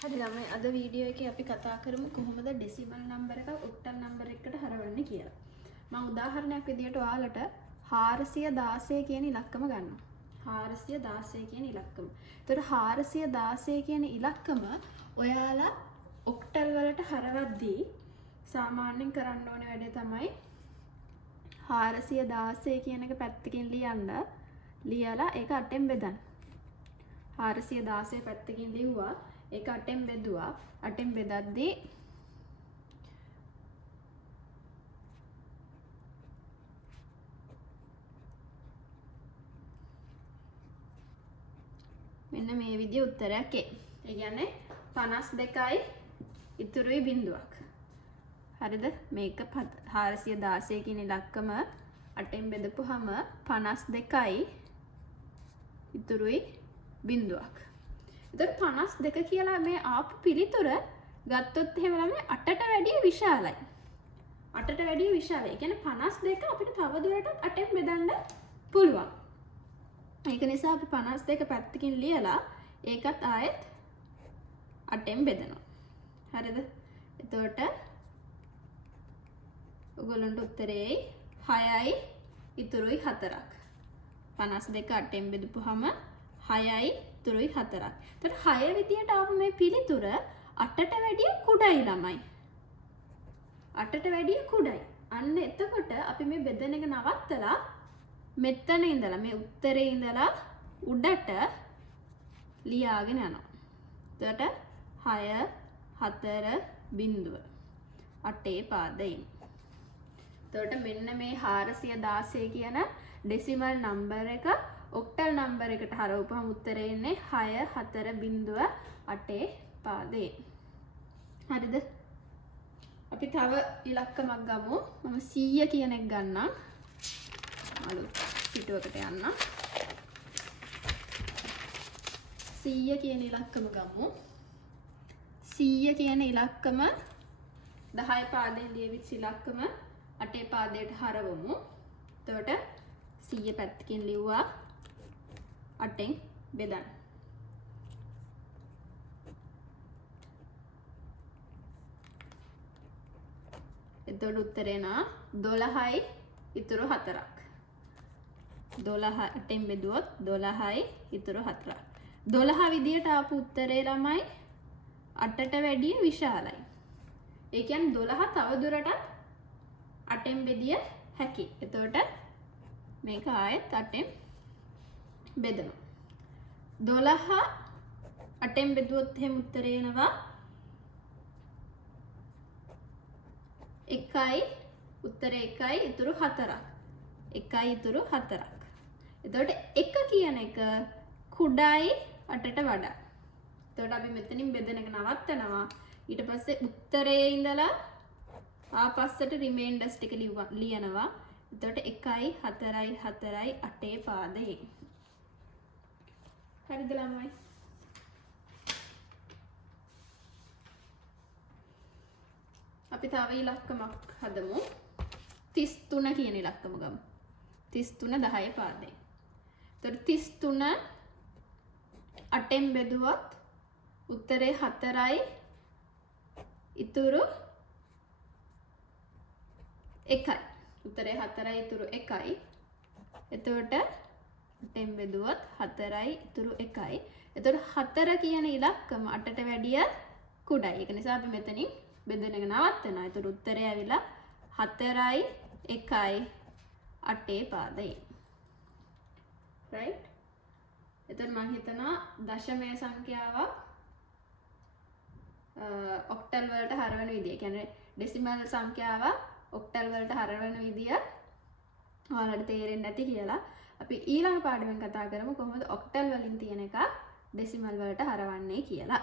හරි ළමයි අද වීඩියෝ එකේ අපි කතා කරමු කොහොමද ඩෙසිමල් නම්බර් එකක් ඔක්ටල් නම්බර් එකකට හරවන්නේ කියලා. මම උදාහරණයක් විදියට ඔයාලට 416 කියන ඉලක්කම ගන්නවා. 416 කියන ඉලක්කම. ඒතර 416 කියන ඉලක්කම ඔයාලා ඔක්ටල් වලට හරවද්දී සාමාන්‍යයෙන් කරන්න ඕන වැඩේ තමයි 416 කියන එක පැත්තකින් ලියලා ඒක 8ෙන් බෙදන්න. 416 පැත්තකින් ලිව්වා ඒක 8ෙන් බෙදුවා 8ෙන් බෙදද්දී මෙන්න මේ විදිහේ උත්තරයක් එයි. ඒ කියන්නේ 52යි ඉතුරුයි බිඳුවක්. හරිද? මේක 416 කියන ඉලක්කම 8ෙන් බෙදපුවාම 52යි ඉතුරුයි බිඳුවක්. එතකොට 52 කියලා මේ ආපු පිළිතුර ගත්තොත් එහෙම ළමයි 8ට වැඩිය විශාලයි. 8ට වැඩිය විශාලයි. ඒ කියන්නේ 52 අපිට තව දුරටත් 8ෙන් බෙදන්න පුළුවන්. ඒක නිසා අපි 52 පැත්තකින් ලියලා ඒකත් ආයෙත් 8ෙන් බෙදනවා. හරිද? එතකොට ඔයගොල්ලන්ට උත්තරේ 6යි ඉතුරුයි 4ක්. 52 8ෙන් බෙදපුවාම 6යි ඉතුරුයි 4ක්. එතකොට 6 විදියට ආපු මේ පිළිතුර 8ට වැඩිය කුඩායි ළමයි. 8ට වැඩිය කුඩායි. අන්න එතකොට අපි මේ බෙදන එක නවත්තලා මෙතන ඉඳලා මේ උත්තරේ ඉඳලා උඩට ලියාගෙන යනවා. එතකොට 6 4 බිඳුව 8 පාදයෙන්. එතකොට මෙන්න මේ 416 කියන ඩෙසිමල් නම්බර් එක ඔක්ටල් නම්බර් එකට හරවපුවම උත්තරේ එන්නේ 6.4.8 පාදයෙන්. හරිද? අපි තව ඉලක්කමක් ගමු. මම 100 කියන එක ගන්නම්. අලුත් පිටුවකට යන්න. 100 කියන ඉලක්කම ගමු. 100 කියන ඉලක්කම 10 පාදයෙන් ලියවිච්ච ඉලක්කම 8 පාදයට හරවමු. එතකොට 100 පැත්තකින් ලිව්වා 8ෙන් බෙදන්න. එතකොට උත්තරේ නා 12යි ඉතුරු 4ක්. 12 8ෙන් බෙදුවොත් 12යි ඉතුරු 4ක්. 12 විදියට ආපු උත්තරේ ළමයි 8ට වැඩිය විශාලයි. ඒ කියන්නේ 12 තව දුරටත් 8ෙන් බෙදිය හැකියි. එතකොට මේක ආයෙත් 8ෙන් බෙදනවා. 12 8ෙන් බෙදුවොත් එහෙම උත්තරේ එනවා 1යි උත්තරේ 1යි ඉතුරු 4ක්. 1යි ඉතුරු 4ක්. එතකොට 1 කියන එක කුඩායි 8ට වඩා. එතකොට අපි මෙතනින් බෙදන එක නවත්තනවා. ඊට පස්සේ උත්තරේ ඉඳලා ආපස්සට රිමේන්ඩර්ස් ටික ලියනවා. එතකොට 1යි 4යි 4යි 8 පාදයෙන්. හරිද ළමයි? අපි තව ඉලක්කමක් හදමු. 33 කියන ඉලක්කම ගමු. 33 10 පාදයෙන්. එතකොට 33 8ෙන් බෙදුවොත් උත්තරේ 4යි ඉතුරු 1යි. උත්තරේ 4යි ඉතුරු 1යි. එතකොට 8ෙන් බෙදුවොත් 4යි ඉතුරු 1යි. එතකොට 4 කියන ඉලක්කම 8ට වැඩිය කුඩායි. ඒක නිසා අපි මෙතනින් බෙදන එක නවත්තනවා. එතකොට උත්තරේ ඇවිල්ලා 4යි 1යි 8 පාදයෙන්. right? එතකොට මම හිතනවා දශමය සංඛ්‍යාවක් ඔක්ටල් වලට හරවන විදිය. කියන්නේ ඩෙසිමල් සංඛ්‍යාවක් ඔක්ටල් වලට හරවන විදිය ඔයාලට තේරෙන්නේ නැති කියලා. අපි ඊළඟ පාඩමෙන් කතා කරමු කොහොමද ඔක්ටල් වලින් තියෙන එක ඩෙසිමල් වලට හරවන්නේ කියලා.